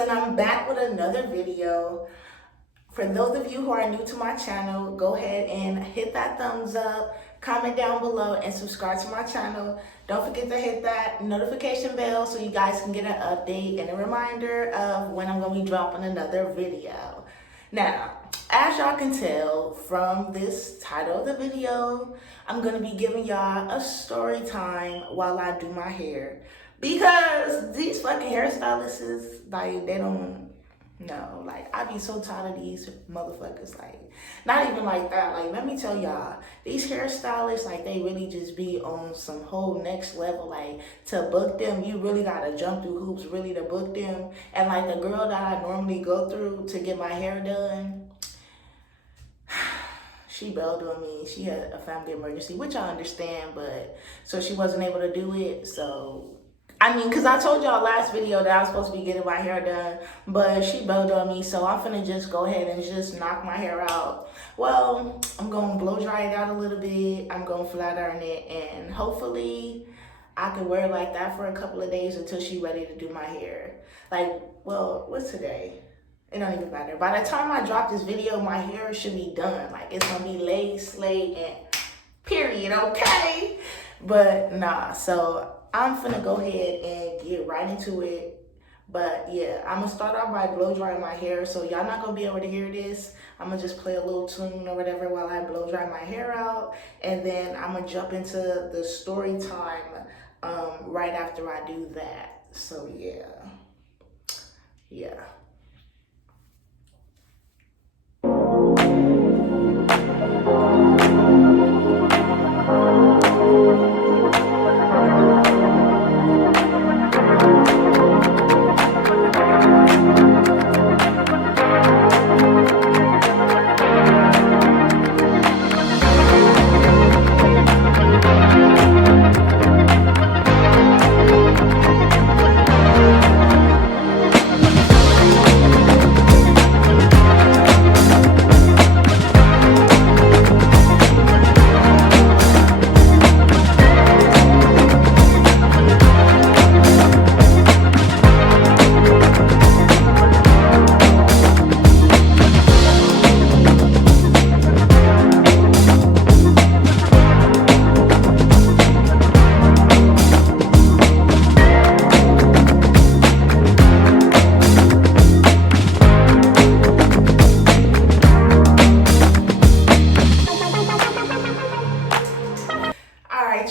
and I'm back with another video. For those of you who are new to my channel, go ahead and hit that thumbs up, comment down below, and subscribe to my channel. Don't forget to hit that notification bell so you guys can get an update and a reminder of when I'm going to be dropping another video. Now, as y'all can tell from this title of the video, I'm going to be giving y'all a story time while I do my hair. Because these fucking hairstylists, like, they don't know. Like, I be so tired of these motherfuckers. Like, not even like that. Like, let me tell y'all, these hairstylists, like, they really just be on some whole next level. Like, to book them, you really gotta jump through hoops really to book them. And like the girl that I normally go through to get my hair done, she bailed on me. She had a family emergency, which I understand, but so she wasn't able to do it. So I mean, because I told y'all last video that I was supposed to be getting my hair done, but she bailed on me, so I'm finna just go ahead and just knock my hair out. Well, I'm gonna blow dry it out a little bit. I'm gonna flat iron it, and hopefully I can wear it like that for a couple of days until she's ready to do my hair. Like, well, what's today? It don't even matter. By the time I drop this video, my hair should be done. Like, it's gonna be laid, slayed, and period, okay? But nah, so I'm finna go ahead and get right into it. But yeah, I'm gonna start off by blow drying my hair, so y'all not gonna be able to hear this. I'm gonna just play a little tune or whatever while I blow dry my hair out, and then I'm gonna jump into the story time right after I do that. So yeah.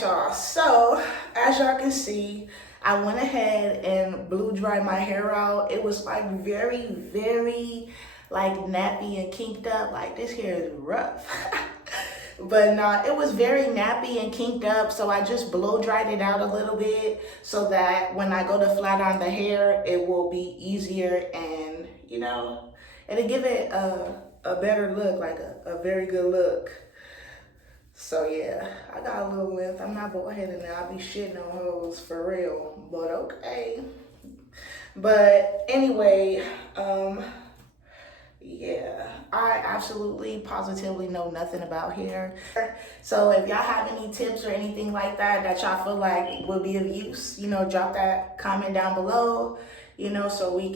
Y'all, so as y'all can see, I went ahead and blew dry my hair out. It was like very like nappy and kinked up. Like, this hair is rough. But nah, it was very nappy and kinked up, so I just blow dried it out a little bit so that when I go to flat iron the hair, it will be easier, and you know, it'll give it a better look, like a very good look. So yeah, I got a little length. I'm not bald headed and I'll be shitting on hoes for real, but okay. But anyway, yeah, I absolutely positively know nothing about hair. So if y'all have any tips or anything like that that y'all feel like would be of use, you know, drop that comment down below, you know, so I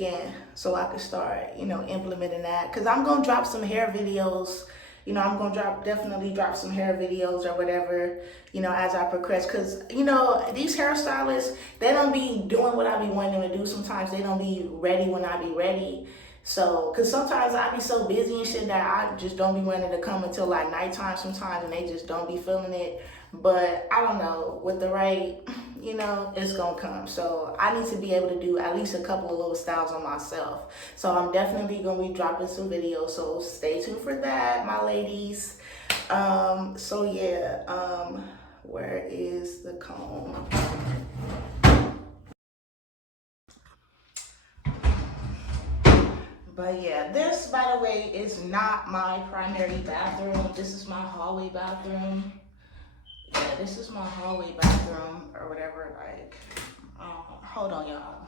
can start, you know, implementing that. Cause I'm gonna drop some hair videos. You know, I'm gonna definitely drop some hair videos or whatever, you know, as I progress. Cause, you know, these hairstylists, they don't be doing what I be wanting them to do. Sometimes they don't be ready when I be ready. So, cause sometimes I be so busy and shit that I just don't be wanting to come until like nighttime sometimes, and they just don't be feeling it. But I don't know, with the right, you know, it's gonna come. So I need to be able to do at least a couple of little styles on myself. So I'm definitely gonna be dropping some videos. So stay tuned for that, my ladies. So yeah, where is the comb? But yeah, this, by the way, is not my primary bathroom. This is my hallway bathroom. Yeah, this is my hallway bathroom or whatever. Like, hold on, y'all.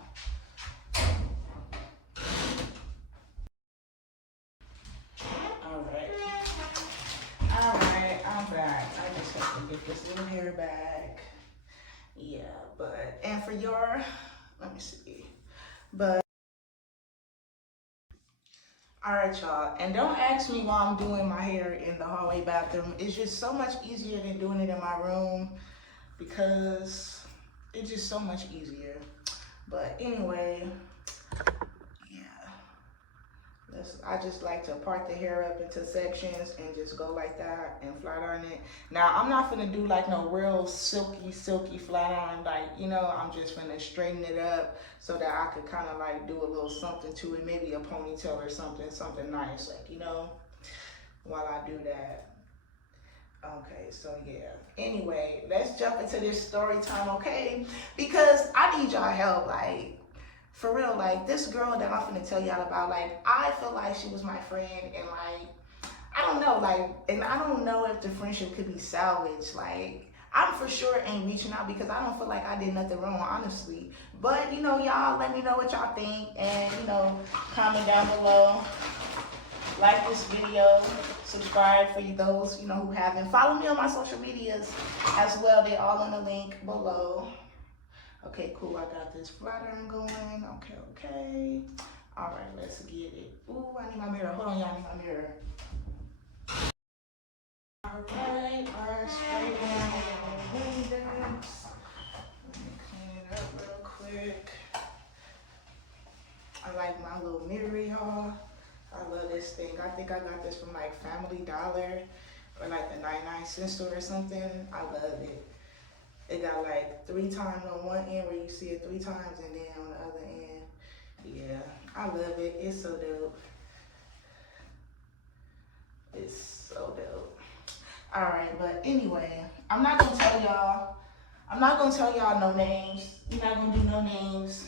All right, I'm back. I just have to get this little hair back. Yeah, but, and for your, let me see, but All right, y'all, and don't ask me why I'm doing my hair in the hallway bathroom. It's just so much easier than doing it in my room because it's just so much easier. But anyway, I just like to part the hair up into sections and just go like that and flat iron it. Now, I'm not gonna do like no real silky flat iron, like, you know, I'm just gonna straighten it up so that I could kind of like do a little something to it, maybe a ponytail or something nice, like, you know, while I do that. Okay, so yeah. Anyway, let's jump into this story time, okay? Because I need y'all help, like, for real, like, this girl that I'm finna tell y'all about, like, I feel like she was my friend, and, like, I don't know, like, and I don't know if the friendship could be salvaged. Like, I'm for sure ain't reaching out because I don't feel like I did nothing wrong, honestly. But, you know, y'all let me know what y'all think, and, you know, comment down below. Like this video, subscribe for those, you know, who haven't. Follow me on my social medias as well. They're all in the link below. Okay, cool, I got this flat iron going. Okay. All right, let's get it. Ooh, I need my mirror. Hold on, y'all, I need my mirror. All right, straight down the windows. Let me clean it up real quick. I like my little mirror, y'all. I love this thing. I think I got this from like Family Dollar or like the 99-cent store or something. I love it. It got like 3 times on one end where you see it 3 times, and then on the other end. Yeah, I love it. It's so dope. It's so dope. All right, but anyway, I'm not gonna tell y'all no names. We're not gonna do no names.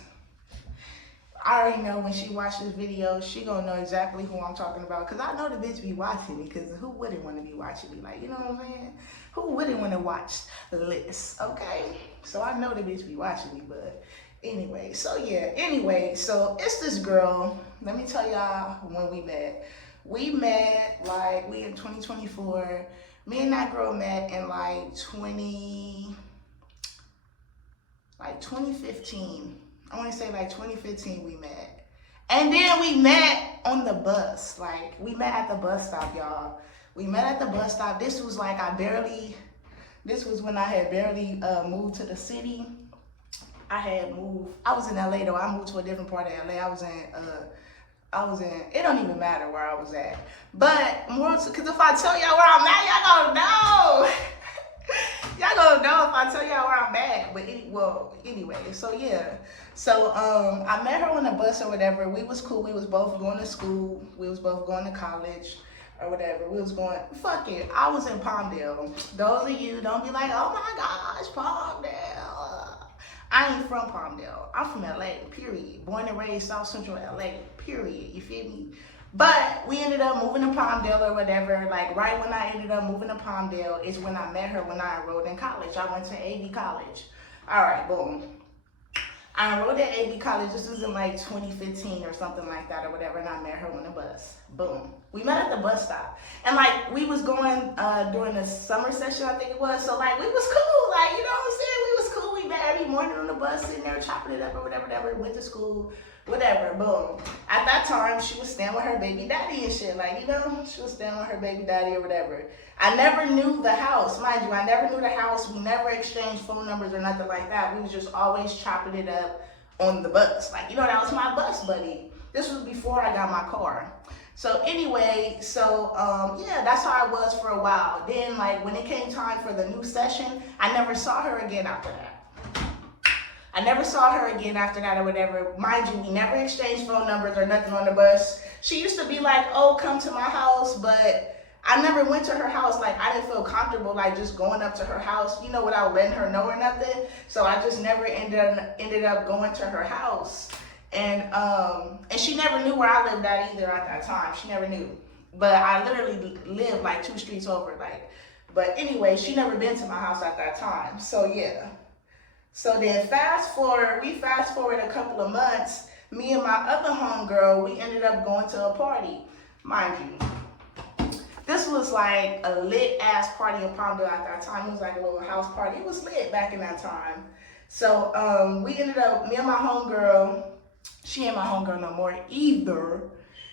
I already know when she watched this video, she gonna know exactly who I'm talking about. Cause I know the bitch be watching me, cause who wouldn't wanna be watching me? Like, you know what I'm saying? Who wouldn't wanna watch this, okay? So I know the bitch be watching me, but anyway, so yeah. Anyway, so it's this girl. Let me tell y'all when we met. We met, like, we in 2024. Me and that girl met in like 2015. I want to say like 2015 we met. And then we met on the bus. Like, we met at the bus stop, y'all. We met at the bus stop. This was like this was when I had barely moved to the city. I was in LA though. I moved to a different part of LA. I was in, it don't even matter where I was at. But more, because if I tell y'all where I'm at, y'all gonna know. Y'all gonna know if I tell y'all where I'm at. But anyway, so yeah. So I met her on the bus or whatever. We was cool. We was both going to school. We was both going to college or whatever. We was going, fuck it. I was in Palmdale. Those of you don't be like, oh my gosh, Palmdale. I ain't from Palmdale. I'm from LA, period. Born and raised South Central LA, period. You feel me? But we ended up moving to Palmdale or whatever. Like, right when I ended up moving to Palmdale is when I met her when I enrolled in college. I went to AV college. All right, boom. I enrolled at AV college. This was in like 2015 or something like that or whatever. And I met her on the bus. Boom. We met at the bus stop. And like, we was going during the summer session, I think it was. So like, we was cool. Like, you know what I'm saying? We was cool. We met every morning on the bus, sitting there chopping it up or whatever. Went to school. Whatever, boom. At that time, she was staying with her baby daddy and shit. Like, you know, she was staying with her baby daddy or whatever. I never knew the house. Mind you, I never knew the house. We never exchanged phone numbers or nothing like that. We was just always chopping it up on the bus. Like, you know, that was my bus buddy. This was before I got my car. So anyway, yeah, that's how I was for a while. Then, like, when it came time for the new session, I never saw her again after that. I never saw her again after that or whatever. Mind you, we never exchanged phone numbers or nothing on the bus. She used to be like, oh, come to my house, but I never went to her house. Like, I didn't feel comfortable, like, just going up to her house, you know, without letting her know or nothing. So I just never ended up going to her house. And she never knew where I lived at either at that time. She never knew. But I literally lived like 2 streets over, like. But anyway, she never been to my house at that time. So yeah. So then we fast forward a couple of months, me and my other homegirl, we ended up going to a party. Mind you, this was like a lit ass party in Palmdale at that time. It was like a little house party. It was lit back in that time. So we ended up, me and my homegirl, she ain't my homegirl no more either.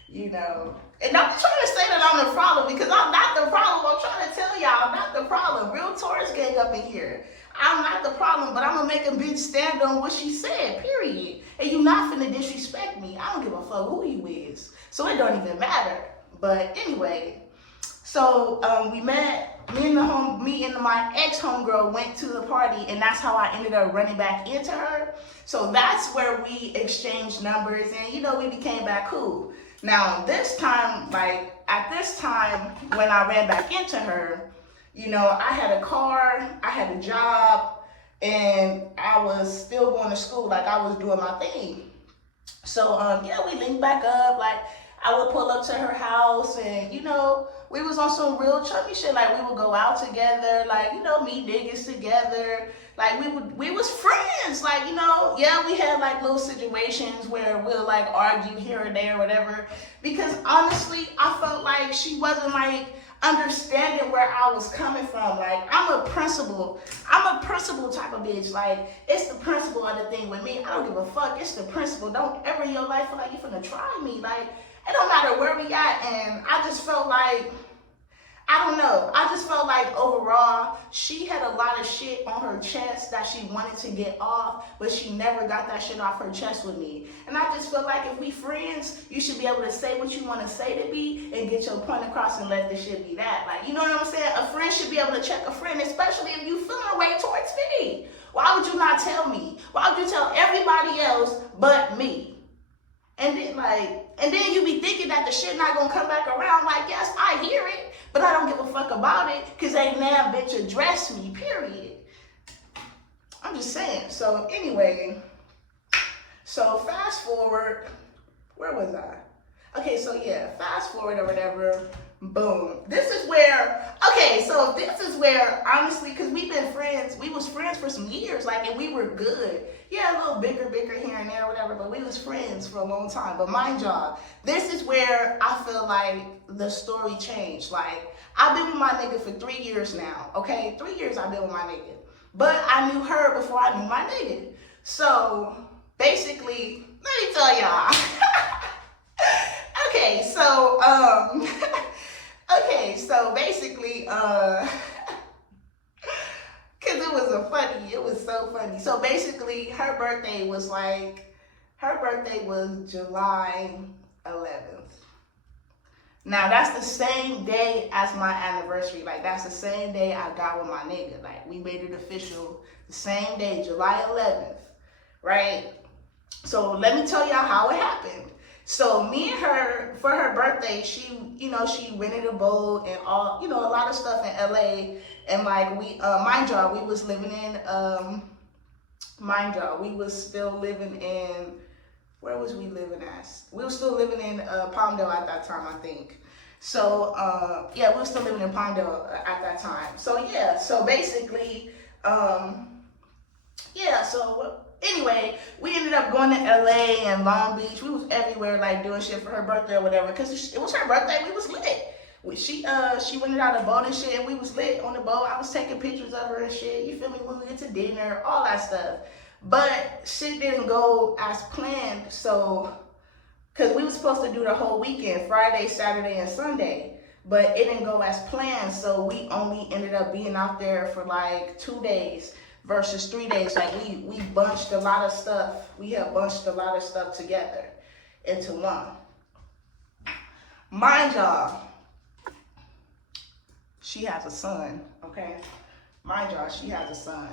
you know. And I'm trying to say that I'm the problem because I'm not the problem. I'm trying to tell y'all I'm not the problem. Real Taurus gang up in here. I'm not the problem, but I'm gonna make a bitch stand on what she said, period. And you not finna disrespect me. I don't give a fuck who you is. So it don't even matter. But anyway, so we met. Me and my ex homegirl went to the party, and that's how I ended up running back into her. So that's where we exchanged numbers, and you know, we became back cool. Now this time, like at this time when I ran back into her, you know, I had a car, I had a job, and I was still going to school, like I was doing my thing. So yeah, we linked back up. Like I would pull up to her house, and you know, we was on some real chubby shit. Like we would go out together, like, you know, meet niggas together. Like we was friends. Like, you know, yeah, we had like little situations where we'll like argue here or there or whatever. Because honestly, I felt like she wasn't like understanding where I was coming from. Like I'm a principal type of bitch. Like it's the principle of the thing with me. I don't give a fuck. It's the principle. Don't ever in your life feel like you're finna try me. Like it don't matter where we at. And I just felt like, I don't know. I just felt like overall, she had a lot of shit on her chest that she wanted to get off, but she never got that shit off her chest with me. And I just feel like if we friends, you should be able to say what you want to say to me and get your point across and let this shit be that. Like, you know what I'm saying? A friend should be able to check a friend, especially if you feeling a way towards me. Why would you not tell me? Why would you tell everybody else but me? And then you be thinking that the shit not gonna come back around. Like, yes, I hear it, but I don't give a fuck about it because ain't now bitch address me, period. I'm just saying. So anyway, so fast forward, where was I? Okay, so yeah, fast forward or whatever, boom. This is where honestly, because we've been friends, we was friends for some years, like, and we were good. Yeah, a little bicker here and there, whatever, but we was friends for a long time. But mind y'all, this is where I feel like the story changed. Like, I've been with my nigga for 3 years now, okay? 3 years I've been with my nigga. But I knew her before I knew my nigga. So, basically, let me tell y'all. Okay, so basically, cause it was so funny. So basically, her birthday was July 11th. Now that's the same day as my anniversary. Like that's the same day I got with my nigga. Like we made it official the same day, July 11th, right? So let me tell y'all how it happened. So me and her, for her birthday, she rented a boat and all, you know, a lot of stuff in LA. And like we, mind y'all, we was living in, we was still living in, where was we living at? We were still living in Palmdale at that time, I think. So yeah, we were still living in Palmdale at that time. So yeah, so basically, anyway, we ended up going to LA and Long Beach. We was everywhere, like doing shit for her birthday or whatever. Cause it was her birthday. We was lit. She rented out a boat and shit. And we was lit on the boat. I was taking pictures of her and shit. You feel me? When we went to dinner, all that stuff. But shit didn't go as planned. So, cause we was supposed to do the whole weekend, Friday, Saturday, and Sunday. But it didn't go as planned. So we only ended up being out there for like 2 days. Versus 3 days. Like we bunched a lot of stuff. We have bunched a lot of stuff together into one. Mind y'all, she has a son, okay? Mind y'all, she has a son.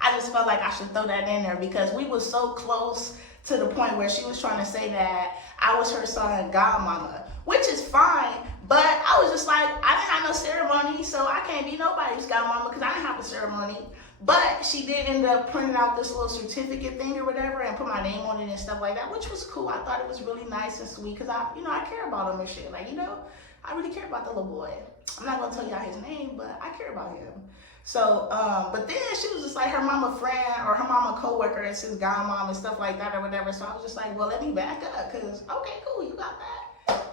I just felt like I should throw that in there because we was so close to the point where she was trying to say that I was her son godmama, which is fine, but I was just like, I didn't have no ceremony, so I can't be nobody's godmama because I didn't have a ceremony. But she did end up printing out this little certificate thing or whatever and put my name on it and stuff like that, which was cool. I thought it was really nice and sweet because I care about him and shit. Like, you know, I really care about the little boy. I'm not gonna tell y'all his name, but I care about him. So, but then she was just like her mama friend or her mama coworker is his godmom and stuff like that or whatever. So I was just like, well, let me back up because, okay, cool, you got that.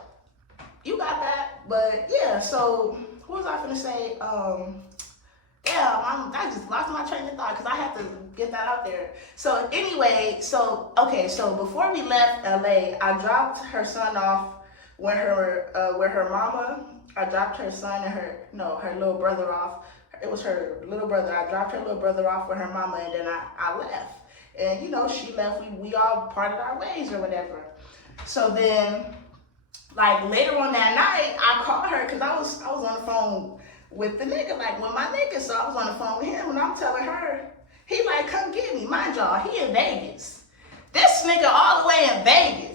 You got that. But yeah, so what was I finna say? Yeah, I just lost my train of thought because I had to get that out there. So anyway, so before we left LA, I dropped her son off with her mama. I dropped her son and her little brother off. It was her little brother. I dropped her little brother off with her mama, and then I left. And she left. We all parted our ways or whatever. So then, like later on that night, I called her because I was on the phone with the nigga, like with my nigga. So I was on the phone with him, and I'm telling her, he like, come get me. Mind y'all, he in Vegas. This nigga all the way in Vegas.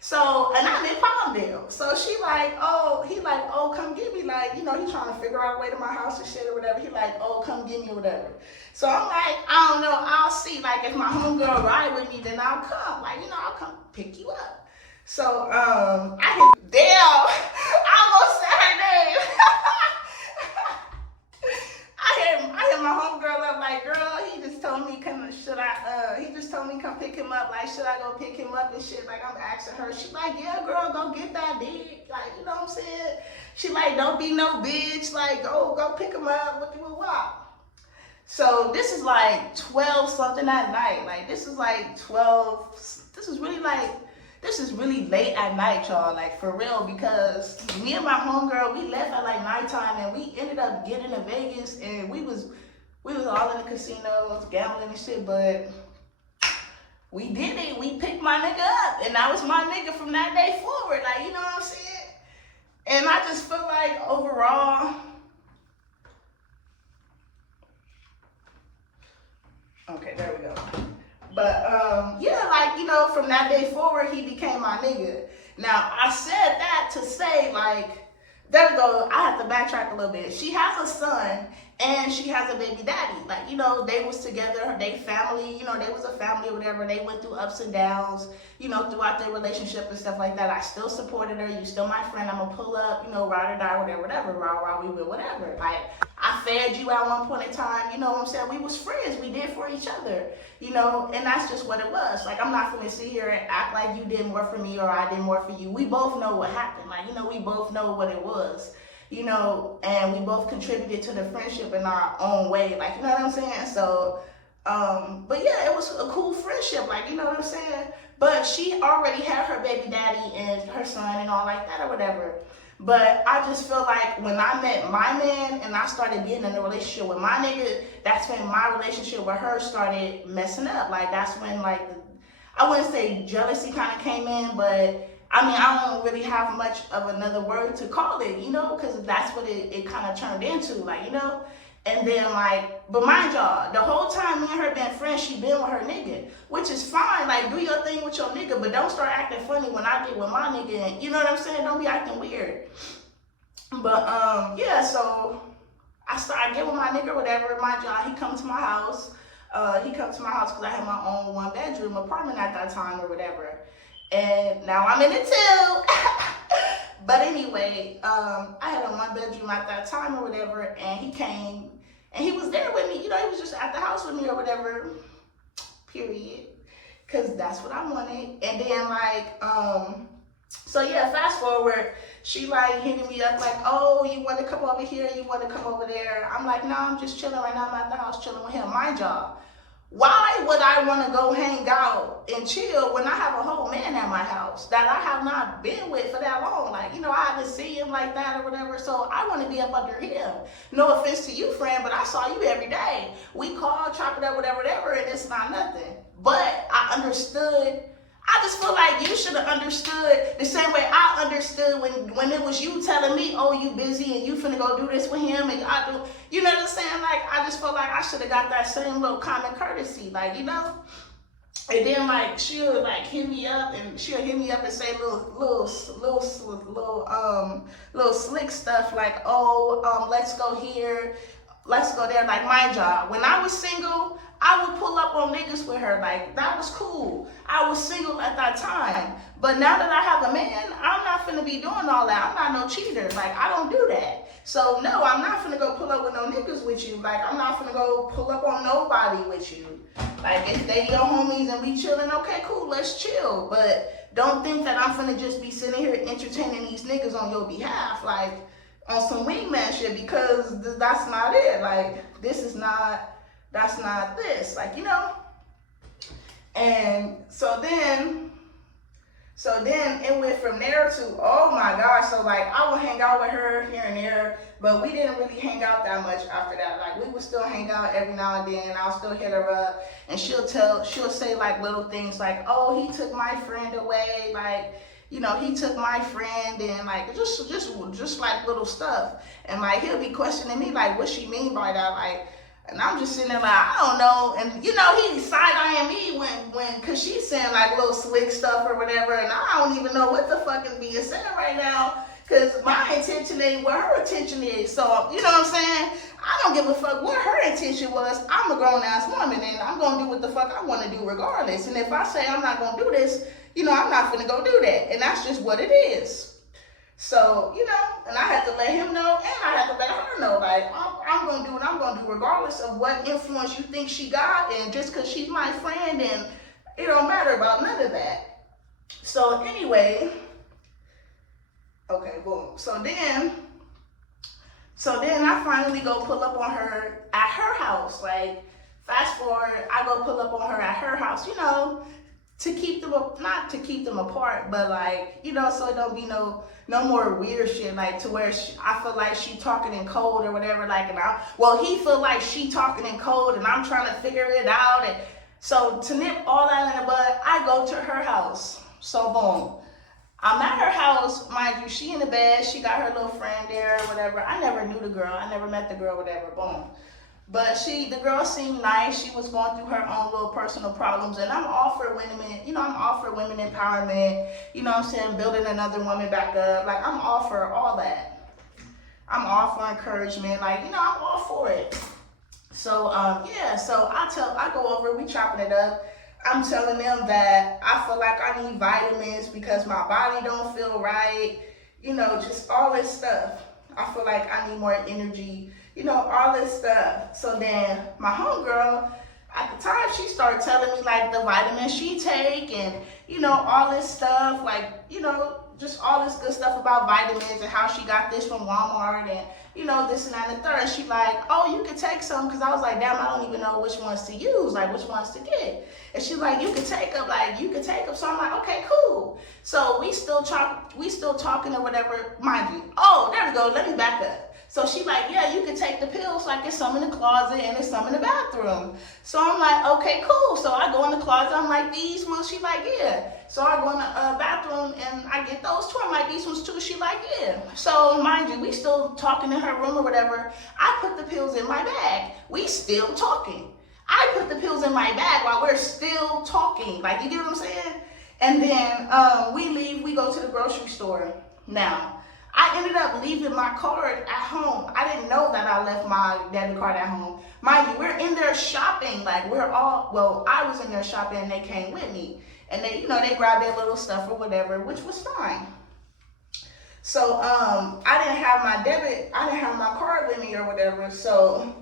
So, and I'm in Palmdale. So he like, oh, come get me. Like, he trying to figure out a way to my house and shit or whatever. He like, oh, come get me or whatever. So I'm like, I don't know. I'll see. Like, if my homegirl ride with me, then I'll come. Like, I'll come pick you up. So, I hit Dale. I almost said her name. I hit my homegirl up like, girl, he just told me come pick him up. Like, should I go pick him up and shit? Like, I'm asking her. She like, yeah, girl, go get that dick. Like, you know what I'm saying? She like, don't be no bitch. Like, go pick him up. What? So this is like 12 something at night. Like, this is like 12. This is really late at night, y'all. Like, for real, because me and my homegirl, we left at like nighttime, and we ended up getting to Vegas, and we was all in the casinos, gambling and shit, but we did it. We picked my nigga up, and that was my nigga from that day forward. Like, you know what I'm saying? And I just feel like overall, okay, there we go. But, yeah, like, from that day forward, he became my nigga. Now, I said that to say, like, there we go. I have to backtrack a little bit. She has a son, and she has a baby daddy. Like, they was together, they family, they was a family or whatever. They went through ups and downs, throughout their relationship and stuff like that. I still supported her. You still my friend. I'm gonna pull up, ride or die, whatever, rah, we will, whatever. Like, I fed you at one point in time, you know what I'm saying? We was friends. We did for each other, and that's just what it was. Like, I'm not gonna sit here and act like you did more for me or I did more for you. We both know what happened. Like, we both know what it was. And we both contributed to the friendship in our own way, like, you know what I'm saying? So, but yeah, it was a cool friendship, like, you know what I'm saying? But she already had her baby daddy and her son and all like that or whatever. But I just feel like when I met my man and I started being in a relationship with my nigga, that's when my relationship with her started messing up. Like, that's when, like, I wouldn't say jealousy kind of came in, but I mean, I don't really have much of another word to call it, because that's what it kind of turned into, like, And then, like, but mind y'all, the whole time me and her been friends, she been with her nigga, which is fine. Like, do your thing with your nigga, but don't start acting funny when I get with my nigga, and you know what I'm saying? Don't be acting weird. But, yeah, so I get with my nigga, whatever. Mind y'all, he come to my house. He come to my house because I had my own 1-bedroom apartment at that time or whatever. And now I'm in it too. But anyway, I had a 1-bedroom at that time or whatever, and he came and he was there with me. He was just at the house with me or whatever, period. Because that's what I wanted. And then, like, so yeah, fast forward, she like hitting me up like, oh, you want to come over here? You want to come over there? I'm like, no, I'm just chilling right now. I'm at the house chilling with him. My job. Why would I want to go hang out and chill when I have a whole man at my house that I have not been with for that long? Like, I haven't seen him like that or whatever, so I want to be up under him. No offense to you, friend, but I saw you every day. We called, chop it up, whatever, and it's not nothing. But I understood. I just feel like you should have understood the same way I understood when it was you telling me, oh, you busy and you finna go do this with him and I do, you know what I'm saying? Like, I just felt like I should have got that same little common courtesy, like, And then, like, she'll like hit me up and say little slick stuff like, oh, let's go here, let's go there. Like, my job. When I was single, I would pull up on niggas with her. Like, that was cool. I was single at that time. But now that I have a man, I'm not finna be doing all that. I'm not no cheater. Like, I don't do that. So, no, I'm not finna go pull up with no niggas with you. Like, I'm not finna go pull up on nobody with you. Like, if they your homies and we chilling, okay, cool, let's chill. But don't think that I'm finna just be sitting here entertaining these niggas on your behalf. Like, on some wingman shit, because that's not it. Like, this is not That's not this, like, you know? And so then it went from there to, oh my gosh, so like I would hang out with her here and there, but we didn't really hang out that much after that. Like we would still hang out every now and then. I'll still hit her up and she'll say like little things like, oh, he took my friend away, like, you know, he took my friend, and like just like little stuff. And like he'll be questioning me like, what she mean by that? Like, and I'm just sitting there like, I don't know. And you know, he side-eyeing me when cause she's saying like little slick stuff or whatever, and I don't even know what the fuck is being said right now. Cause my intention ain't what her intention is. So, you know what I'm saying? I don't give a fuck what her intention was. I'm a grown-ass woman and I'm gonna do what the fuck I wanna do regardless. And if I say I'm not gonna do this, you know, I'm not gonna go do that. And that's just what it is. So, you know, and I had to let him know and I had to let her know, like, I'm gonna do what I'm gonna do regardless of what influence you think she got, and just cause she's my friend, and it don't matter about none of that. So anyway, okay, boom. So then I finally go pull up on her at her house. Like, fast forward, I go pull up on her at her house, you know, to keep them, not to keep them apart, but like, you know, so it don't be no more weird shit, like to where I feel like she talking in code or whatever, like, and he feel like she talking in code and I'm trying to figure it out. And so to nip all that in the bud, I go to her house. So boom, I'm at her house, mind you, she in the bed, she got her little friend there or whatever. I never knew the girl, I never met the girl, whatever, boom. But the girl seemed nice. She was going through her own little personal problems, and I'm all for women, you know, I'm all for women empowerment, you know what I'm saying, building another woman back up. Like, I'm all for all that. I'm all for encouragement, like, you know, I'm all for it. So, yeah, so I go over, we chopping it up. I'm telling them that I feel like I need vitamins because my body don't feel right, you know, just all this stuff. I feel like I need more energy, you know, all this stuff. So then my homegirl, at the time, she started telling me like the vitamins she take and, you know, all this stuff, like, you know, just all this good stuff about vitamins and how she got this from Walmart and, you know, this and that and the third. She like, oh, you can take some, because I was like, damn, I don't even know which ones to use, like which ones to get. And she like, you can take them, like you can take them. So I'm like, okay, cool. So we still talking or whatever, mind you. Oh, there we go. Let me back up. So she like, yeah, you can take the pills, like there's some in the closet and there's some in the bathroom. So I'm like, okay, cool. So I go in the closet, I'm like, these ones? She like, yeah. So I go in the bathroom and I get those too. I'm like, these ones too? She like, yeah. So mind you, we still talking in her room or whatever. I put the pills in my bag. We still talking. I put the pills in my bag while we're still talking. Like, you get what I'm saying? And then we leave, we go to the grocery store. Now, I ended up leaving my card at home. I didn't know that I left my debit card at home. Mind you, we're in there shopping. Like, I was in there shopping and they came with me. And they, you know, they grabbed their little stuff or whatever, which was fine. So, I didn't have my card with me or whatever. So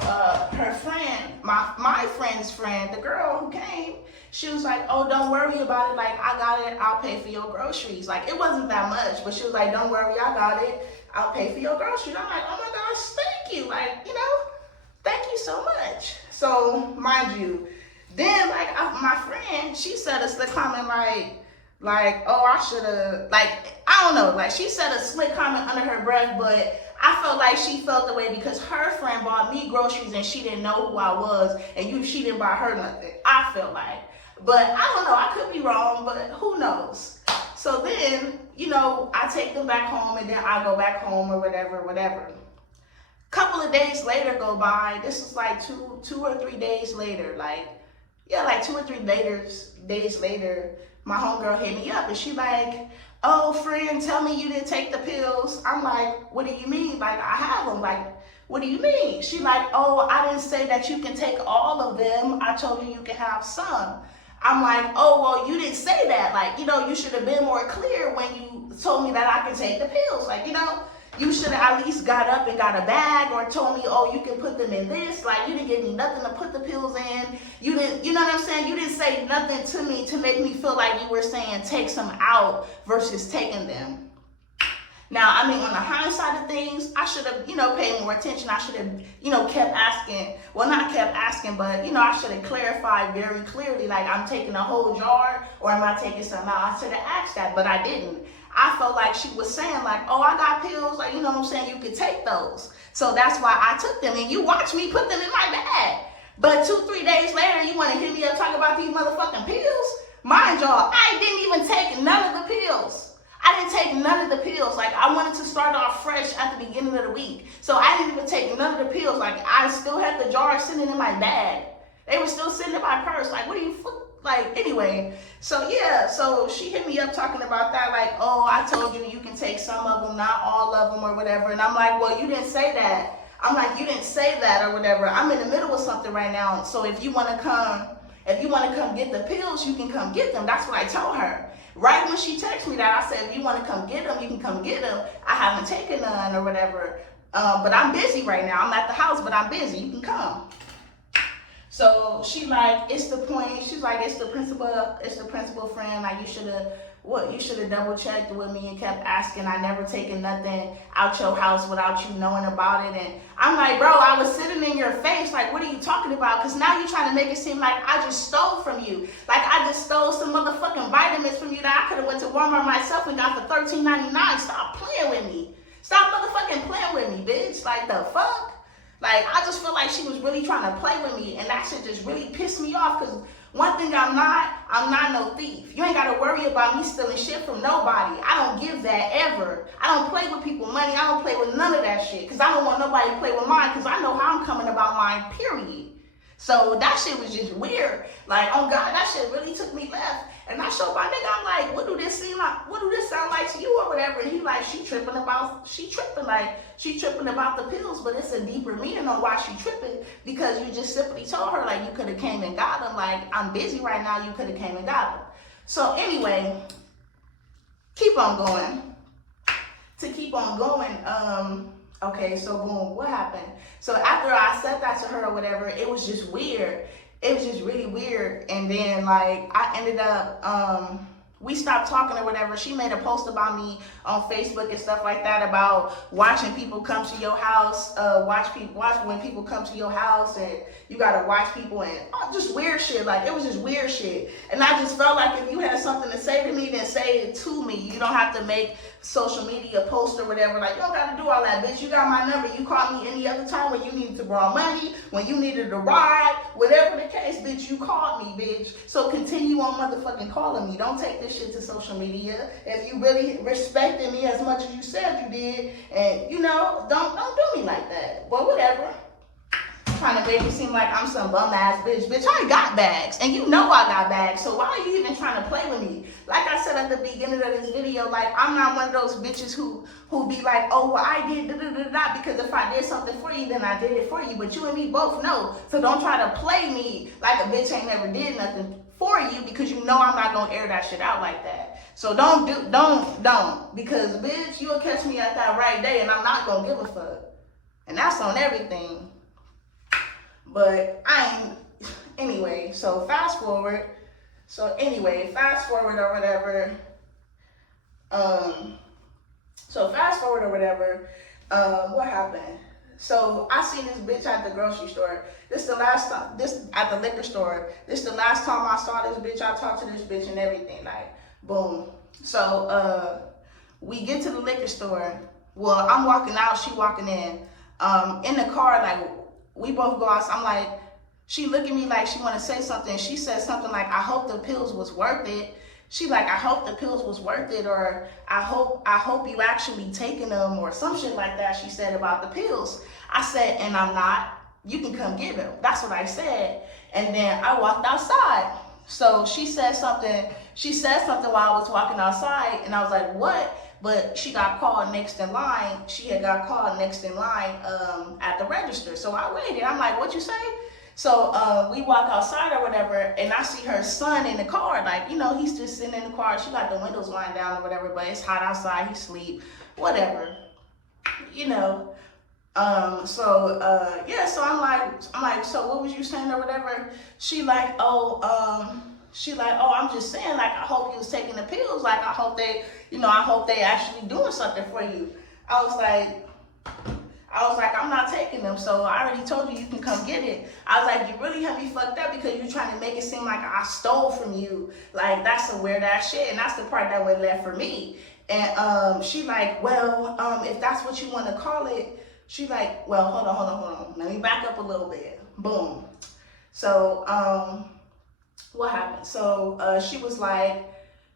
her friend, my friend's friend, the girl who came, she was like, oh, don't worry about it. Like, I got it. I'll pay for your groceries. Like, it wasn't that much, but she was like, don't worry, I got it. I'll pay for your groceries. I'm like, oh my gosh, thank you. Like, you know, thank you so much. So, mind you, then, like, my friend, she said a slick comment like, oh, I should have, like, I don't know. Like, she said a slick comment under her breath, but I felt like she felt the way because her friend bought me groceries and she didn't know who I was, and she didn't buy her nothing. I felt like. But I don't know, I could be wrong, but who knows? So then, you know, I take them back home and then I go back home or whatever. Couple of days later go by. This is like two or 3 days later. Like, yeah, like 2 or 3 days later, my homegirl hit me up and she like, oh, friend, tell me you didn't take the pills. I'm like, what do you mean? Like, I have them. Like, what do you mean? She like, oh, I didn't say that you can take all of them. I told you you can have some. I'm like, oh, well, you didn't say that. Like, you know, you should have been more clear when you told me that I can take the pills. Like, you know, you should have at least got up and got a bag or told me, oh, you can put them in this. Like, you didn't give me nothing to put the pills in. You didn't, you know what I'm saying? You didn't say nothing to me to make me feel like you were saying take some out versus taking them. Now, I mean, on the hindsight of things, I should have, paid more attention. I should have, kept asking. Well, not kept asking, but, I should have clarified very clearly, like, I'm taking a whole jar or am I taking some out? I should have asked that, but I didn't. I felt like she was saying, like, oh, I got pills, like, you know what I'm saying? You could take those. So that's why I took them, and you watched me put them in my bag. But 2-3 days later, you want to hit me up talking about these motherfucking pills? Mind y'all, I didn't even take none of the pills. I didn't take none of the pills. Like, I wanted to start off fresh at the beginning of the week. So I didn't even take none of the pills. Like, I still had the jar sitting in my bag. They were still sitting in my purse. Like, what are you, like, anyway. So, yeah, so she hit me up talking about that. Like, oh, I told you can take some of them, not all of them or whatever. And I'm like, well, you didn't say that. I'm like, you didn't say that or whatever. I'm in the middle of something right now. So if you want to come get the pills, you can come get them. That's what I told her. Right when she texted me that, I said, if you want to come get them, you can come get them. I haven't taken none or whatever. But I'm busy right now. I'm at the house, but I'm busy. You can come. So she like, it's the point. She's like, it's the principal friend. Like, you should have double checked with me and kept asking. I never taken nothing out your house without you knowing about it. And I'm like, bro, I was sitting in your face. Like, what are you talking about? Because now you're trying to make it seem like I just stole from you. Like, I just stole some motherfucking vitamins from you that I could have went to Walmart myself and got for $13.99. Stop playing with me. Stop motherfucking playing with me, bitch. Like, the fuck? Like, I just feel like she was really trying to play with me, and that shit just really pissed me off, because one thing I'm not no thief. You ain't got to worry about me stealing shit from nobody. I don't give that ever. I don't play with people money. I don't play with none of that shit, because I don't want nobody to play with mine, because I know how I'm coming about mine, period. So that shit was just weird. Like, oh God, that shit really took me left. And I showed my nigga, I'm like, what do this seem like? What do this sound like to you or whatever? And he like, she tripping about the pills, but it's a deeper meaning on why she tripping, because you just simply told her, like, you could have came and got them. Like, I'm busy right now, you could have came and got them. So anyway, keep on going. To keep on going, okay, so boom, what happened? So after I said that to her or whatever, it was just weird. It was just really weird. And then, like, I ended up, we stopped talking or whatever. She made a post about me on Facebook and stuff like that, about watching people come to your house, watch when people come to your house, and you gotta watch people, and just weird shit. Like, it was just weird shit. And I just felt like if you had something to say to me, then say it to me. You don't have to make social media post or whatever. Like, you don't gotta do all that, bitch. You got my number. You call me any other time when you needed to borrow money, when you needed a ride, whatever the case, bitch, you called me, bitch. So continue on motherfucking calling me. Don't take this shit to social media. If you really respected me as much as you said you did, and don't do me like that. But whatever. Trying to make it seem like I'm some bum ass bitch. Bitch, I got bags, and you know I got bags, so why are you even trying to play with me? Like I said at the beginning of this video, like, I'm not one of those bitches who be like, oh, well, I did da-da-da-da, because if I did something for you, then I did it for you. But you and me both know, so don't try to play me like a bitch ain't never did nothing for you, because you know I'm not gonna air that shit out like that. So don't, because bitch, you'll catch me at that right day, and I'm not gonna give a fuck. And that's on everything. But anyway, so fast forward or whatever. What happened? So I seen this bitch at the grocery store. This at the liquor store. This the last time I saw this bitch. I talked to this bitch and everything. Like, boom. So we get to the liquor store. Well, I'm walking out, she walking in. In the car, like, we both go out. I'm like, she look at me like she want to say something. She said something like, I hope the pills was worth it. She like, I hope the pills was worth it, or I hope you actually taking them, or some shit like that. She said about the pills. I said, and I'm not. You can come get them. That's what I said. And then I walked outside. So she said something while I was walking outside, and I was like, what? But she got called next in line. She had got called next in line at the register. So I waited. I'm like, what you say? So we walk outside or whatever, and I see her son in the car. Like, he's just sitting in the car. She got the windows lined down or whatever, but it's hot outside. He sleep, whatever, So I'm like, so what was you saying or whatever? She like, she like, oh, I'm just saying, like, I hope you was taking the pills. Like, I hope they, I hope they actually doing something for you. I was like, I'm not taking them, so I already told you can come get it. I was like, you really have me fucked up because you're trying to make it seem like I stole from you. Like, that's some weird ass shit, and that's the part that went left for me. And she like, well, if that's what you want to call it, she like, well, hold on. Let me back up a little bit. Boom. So, what happened? So, she was like,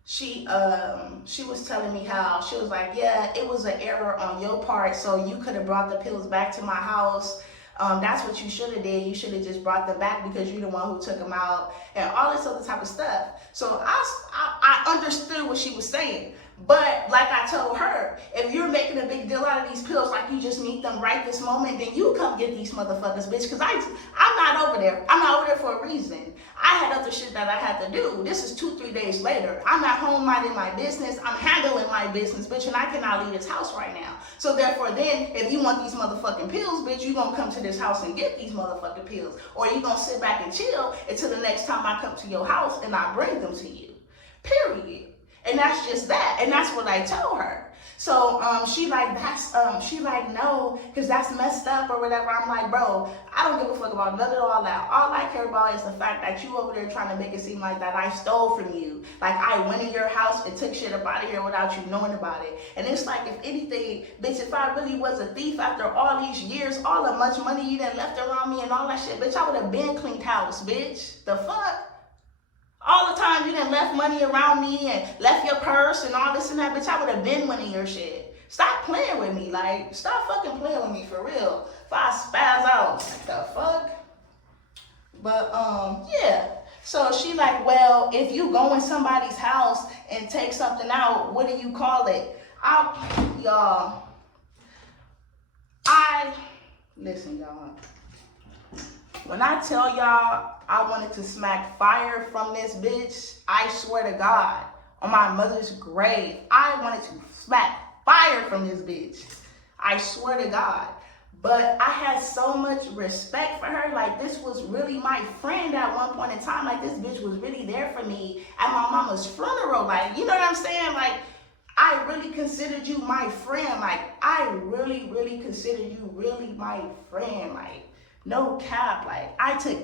she was telling me how, she was like, yeah, it was an error on your part, so you could have brought the pills back to my house. That's what you should have did. You should have just brought them back because you're the one who took them out and all this other type of stuff. So I understood what she was saying. But like I told her, if you're making a big deal out of these pills, like you just need them right this moment, then you come get these motherfuckers, bitch. Because I'm not over there. I'm not over there for a reason. I had other shit that I had to do. This is 2-3 days later. I'm at home minding my business. I'm handling my business, bitch, and I cannot leave this house right now. So therefore then, if you want these motherfucking pills, bitch, you gonna come to this house and get these motherfucking pills. Or you gonna sit back and chill until the next time I come to your house and I bring them to you. Period. And that's just that. And that's what I told her. So she like, she like, no, because that's messed up or whatever. I'm like, bro, I don't give a fuck about none of all that. All I care about is the fact that you over there trying to make it seem like that I stole from you. Like I went in your house and took shit up out of here without you knowing about it. And it's like, if anything, bitch, if I really was a thief after all these years, all the much money you done left around me and all that shit, bitch, I would have been cleaned house, bitch. The fuck? All the time you done left money around me and left your purse and all this and that, bitch, I would have been winning your shit. Stop playing with me. Like, stop fucking playing with me for real. If I spaz out, like the fuck? But, yeah. So she like, well, if you go in somebody's house and take something out, what do you call it? Listen, y'all. When I tell y'all I wanted to smack fire from this bitch, I swear to God, on my mother's grave, I wanted to smack fire from this bitch. I swear to God. But I had so much respect for her. Like, this was really my friend at one point in time. Like, this bitch was really there for me at my mama's funeral. Like, you know what I'm saying? Like, I really considered you my friend. Like, I really, really considered you really my friend. Like, no cap. Like, I took,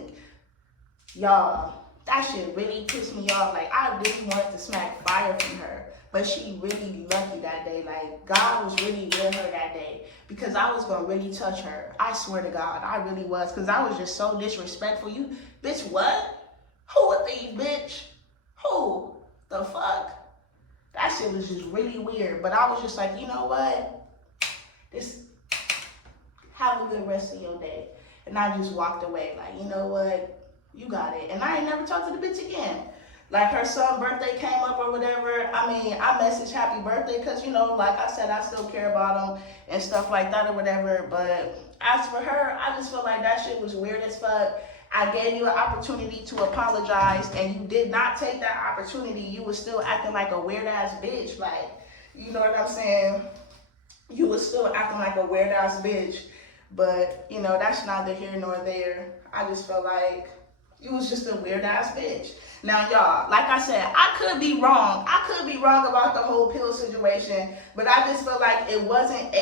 y'all, that shit really pissed me off. Like, I really wanted to smack fire from her. But she really lucky that day. Like, God was really with her that day. Because I was going to really touch her. I swear to God, I really was. Because I was just so disrespectful. You, bitch, what? Who are these, bitch? Who? The fuck? That shit was just really weird. But I was just like, you know what? Have a good rest of your day. And I just walked away. Like, you know what? You got it. And I ain't never talked to the bitch again. Like, her son's birthday came up or whatever. I mean, I messaged happy birthday because, you know, like I said, I still care about him and stuff like that or whatever. But as for her, I just feel like that shit was weird as fuck. I gave you an opportunity to apologize and you did not take that opportunity. You was still acting like a weird ass bitch. Like, you know what I'm saying? You was still acting like a weird ass bitch. But, you know, that's neither here nor there. I just felt like you was just a weird ass bitch. Now, y'all, like I said, I could be wrong. I could be wrong about the whole pill situation, but I just feel like it wasn't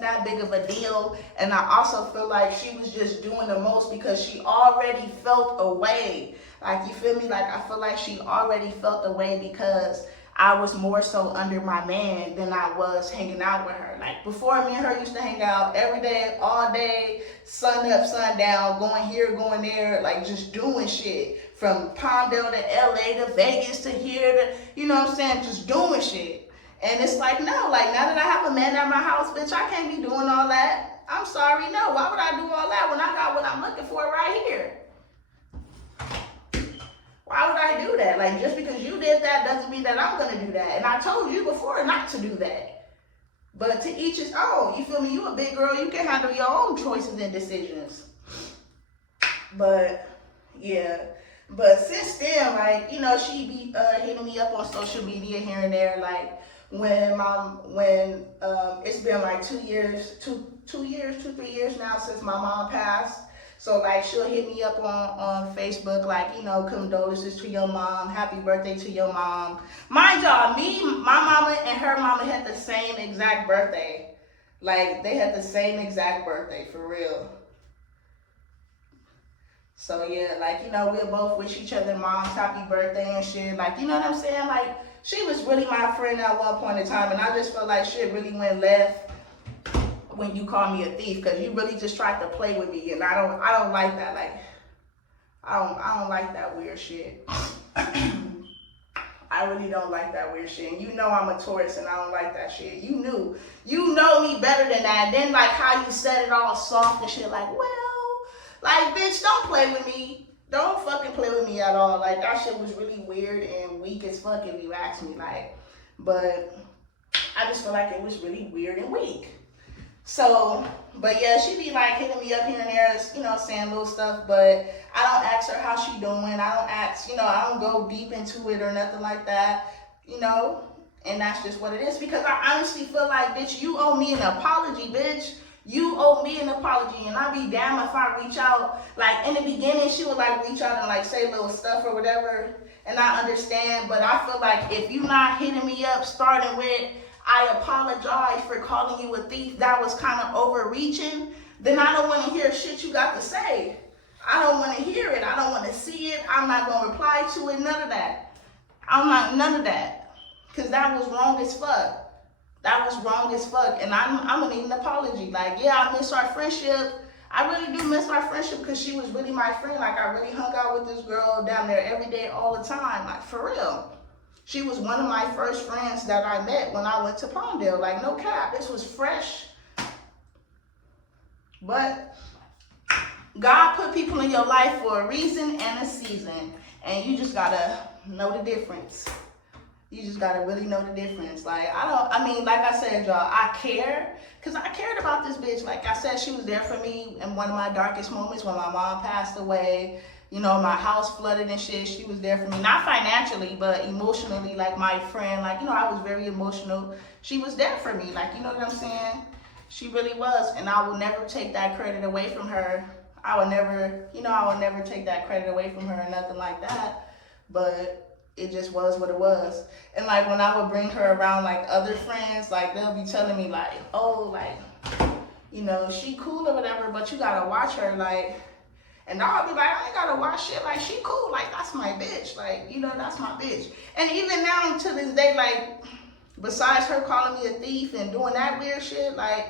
that big of a deal. And I also feel like she was just doing the most because she already felt a way. Like, you feel me? Like, I feel like she already felt a way because I was more so under my man than I was hanging out with her. Like, before, me and her used to hang out every day, all day, sun up, sun down, going here, going there, like just doing shit. From Palmdale to LA to Vegas to here to, you know what I'm saying, just doing shit. And it's like, no, like, now that I have a man at my house, bitch, I can't be doing all that. I'm sorry, no. Why would I do all that when I got what I'm looking for right here? Why would I do that? Like, just because you did that doesn't mean that I'm going to do that. And I told you before not to do that. But to each his own. You feel me? You a big girl. You can handle your own choices and decisions. But, yeah. But since then, like, you know, she be hitting me up on social media here and there. Like, when it's been like 2 years, 3 years now since my mom passed. So like she'll hit me up on Facebook, like, you know, condolences to your mom, happy birthday to your mom. Mind y'all, my mama and her mama had the same exact birthday. Like they had the same exact birthday, for real. So yeah, like, you know, we'll both wish each other moms happy birthday and shit. Like, you know what I'm saying? Like, she was really my friend at one point in time, and I just felt like shit really went left when you call me a thief, because you really just tried to play with me, and I don't like that. Like, I don't like that weird shit. I really don't like that weird shit. And you know I'm a Taurus and I don't like that shit. You know me better than that. And then like how you said it all soft and shit, like, well, like, bitch, don't play with me. Don't fucking play with me at all. Like, that shit was really weird and weak as fuck if you ask me. Like, but I just feel like it was really weird and weak. So, but yeah, she be like hitting me up here and there, you know, saying little stuff, but I don't ask her how she doing. I don't ask, you know, I don't go deep into it or nothing like that, you know, and that's just what it is, because I honestly feel like, bitch, you owe me an apology, bitch. You owe me an apology, and I'd be damned if I reach out. Like, in the beginning, she would like reach out and like say little stuff or whatever, and I understand, but I feel like if you not hitting me up starting with, I apologize for calling you a thief, that was kind of overreaching, then I don't want to hear shit you got to say. I don't want to hear it. I don't want to see it. I'm not going to reply to it. None of that. I'm not, none of that. Because that was wrong as fuck. That was wrong as fuck. And I'm going to need an apology. Like, yeah, I miss our friendship. I really do miss our friendship because she was really my friend. Like, I really hung out with this girl down there every day, all the time. Like, for real. She was one of my first friends that I met when I went to Palmdale. Like, no cap. This was fresh. But God put people in your life for a reason and a season. And you just got to know the difference. You just got to really know the difference. Like, I mean, like I said, y'all, I care. Because I cared about this bitch. Like I said, she was there for me in one of my darkest moments when my mom passed away. You know, my house flooded and shit. She was there for me. Not financially, but emotionally, like my friend. Like, you know, I was very emotional. She was there for me. Like, you know what I'm saying? She really was. And I will never take that credit away from her. I would never, you know, I would never take that credit away from her or nothing like that. But it just was what it was. And like when I would bring her around like other friends, like they'll be telling me like, oh, like, you know, she cool or whatever, but you gotta watch her, like. And I'll be like, I ain't gotta watch shit, like, she cool, like, that's my bitch, like, you know, that's my bitch. And even now, to this day, like, besides her calling me a thief and doing that weird shit, like,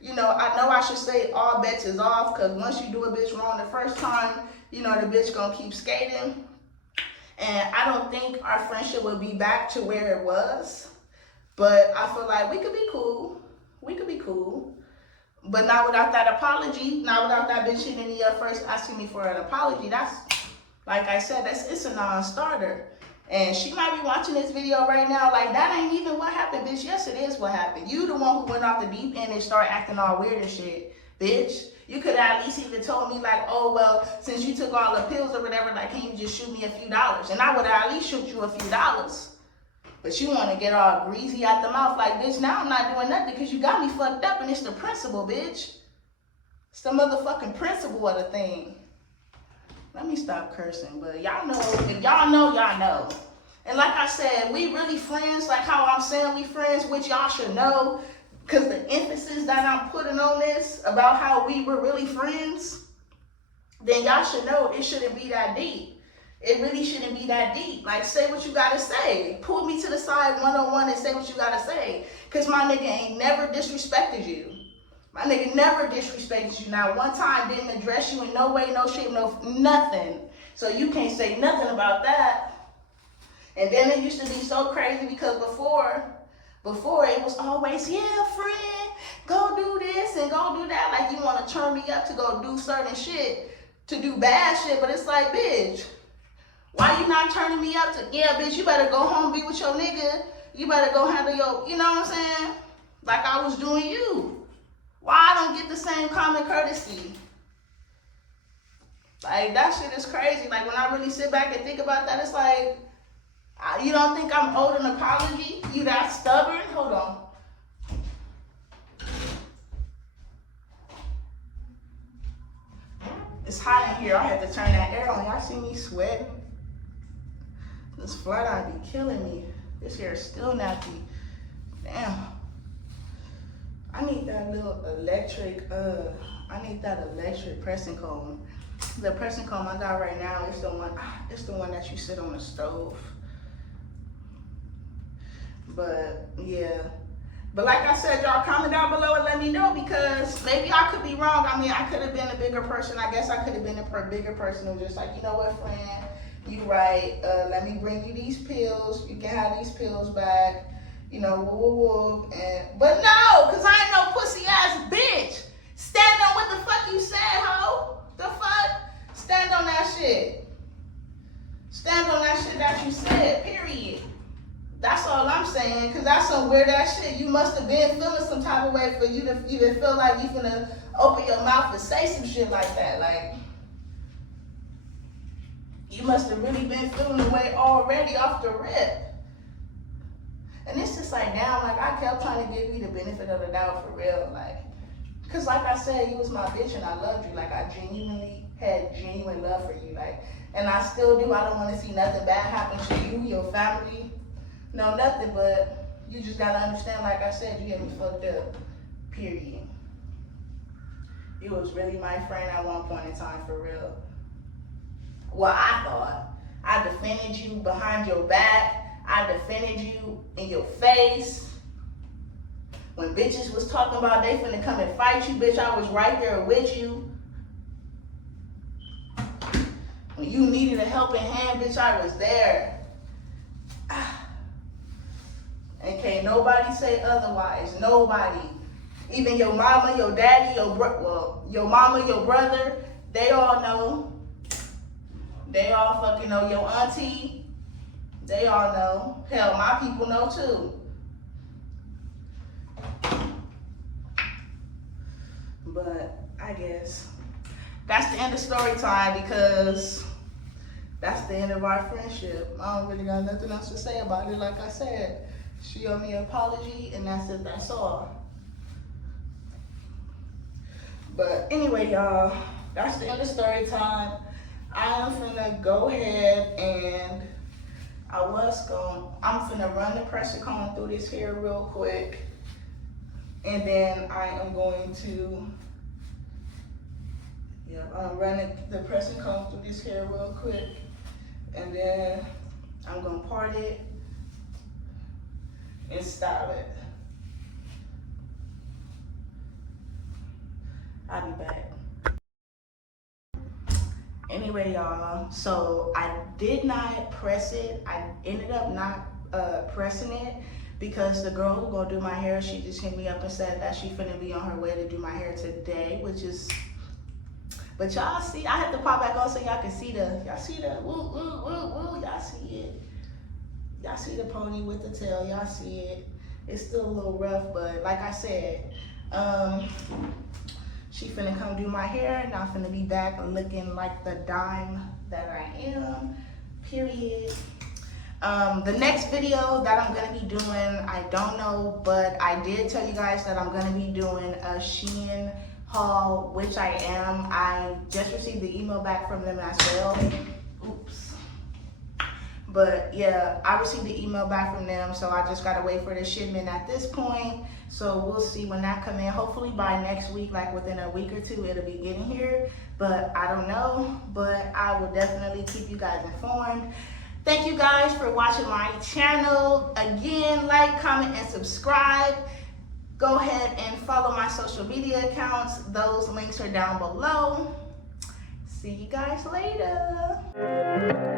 you know I should say all bets is off, because once you do a bitch wrong the first time, you know, the bitch gonna keep skating. And I don't think our friendship will be back to where it was, but I feel like we could be cool. We could be cool. But not without that apology, not without that bitch hitting me up first asking me for an apology. That's, like I said, it's a non-starter. And she might be watching this video right now like, that ain't even what happened, bitch. Yes, it is what happened. You the one who went off the deep end and started acting all weird and shit, bitch. You could have at least even told me like, oh, well, since you took all the pills or whatever, like, can you just shoot me a few dollars? And I would have at least shoot you a few dollars. But you want to get all greasy out the mouth like, bitch, now I'm not doing nothing because you got me fucked up and it's the principle, bitch. It's the motherfucking principle of the thing. Let me stop cursing, but y'all know, if y'all know, y'all know. And like I said, we really friends, like how I'm saying we friends, which y'all should know, because the emphasis that I'm putting on this about how we were really friends, then y'all should know it shouldn't be that deep. It really shouldn't be that deep. Like, say what you gotta say. Pull me to the side one-on-one and say what you gotta say. Because my nigga ain't never disrespected you. My nigga never disrespected you. Now, one time didn't address you in no way, no shape, no nothing. So you can't say nothing about that. And then it used to be so crazy because before it was always, yeah, friend, go do this and go do that. Like, you want to turn me up to go do certain shit, to do bad shit. But it's like, bitch, why you not turning me up to, yeah, bitch, you better go home, be with your nigga. You better go handle your, you know what I'm saying? Like I was doing you. Why I don't get the same common courtesy? Like, that shit is crazy. Like, when I really sit back and think about that, it's like, you don't think I'm owed an apology? You that stubborn? Hold on. It's hot in here. I had to turn that air on. Y'all see me sweating? This flat eye be killing me. This hair is still nappy. Damn. I need that little electric, I need that electric pressing comb. The pressing comb I got right now is the one that you sit on the stove. But yeah. But like I said, y'all comment down below and let me know, because maybe I could be wrong. I mean, I could have been a bigger person. I guess I could have been a bigger person who was just like, you know what, friend, you right. Let me bring you these pills. You can have these pills back. You know, woo woo woo. But no, because I ain't no pussy ass bitch. Stand on what the fuck you said, ho. The fuck? Stand on that shit. Stand on that shit that you said, period. That's all I'm saying, because that's some weird ass shit. You must have been feeling some type of way for you to even feel like you finna open your mouth and say some shit like that. Like, you must have really been feeling the way already off the rip. And it's just like, now, like, I kept trying to give you the benefit of the doubt for real. Like, because like I said, you was my bitch and I loved you. Like, I genuinely had genuine love for you. Like, and I still do. I don't want to see nothing bad happen to you, your family. No, nothing, but you just gotta understand, like I said, you get me fucked up, period. You was really my friend at one point in time, for real. Well, I thought. I defended you behind your back. I defended you in your face. When bitches was talking about they finna come and fight you, bitch, I was right there with you. When you needed a helping hand, bitch, I was there. And can't nobody say otherwise. Nobody. Even your mama, your daddy, your mama, your brother, they all know. They all fucking know. Your auntie, they all know. Hell, my people know too. But I guess that's the end of story time, because that's the end of our friendship. I don't really got nothing else to say about it. Like I said, she owed me an apology, and that's it. That's all. But anyway, y'all, that's the end of story time. I am finna go ahead and I'm finna run the pressure comb through this hair real quick, and then I am going to, I'm running the pressing comb through this hair real quick, and then I'm gonna part it and style it. I'll be back. Anyway, y'all, so I did not press it. I ended up not pressing it, because the girl who gonna do my hair, she just hit me up and said that she finna be on her way to do my hair today, which is, but y'all see, I had to pop back on so y'all can see y'all see the woo, woo, woo, woo, y'all see it. Y'all see the pony with the tail, y'all see it. It's still a little rough, but like I said, she finna come do my hair, and I'm finna be back looking like the dime that I am, period. The next video that I'm gonna be doing, I don't know, but I did tell you guys that I'm gonna be doing a Shein haul, which I am. I just received the email back from them as well. Oops. But yeah, I received the email back from them, so I just gotta wait for the shipment at this point. So we'll see when that come in. Hopefully by next week, like within a week or two, it'll be getting here. But I don't know, but I will definitely keep you guys informed. Thank you guys for watching my channel. Again, like, comment, and subscribe. Go ahead and follow my social media accounts. Those links are down below. See you guys later.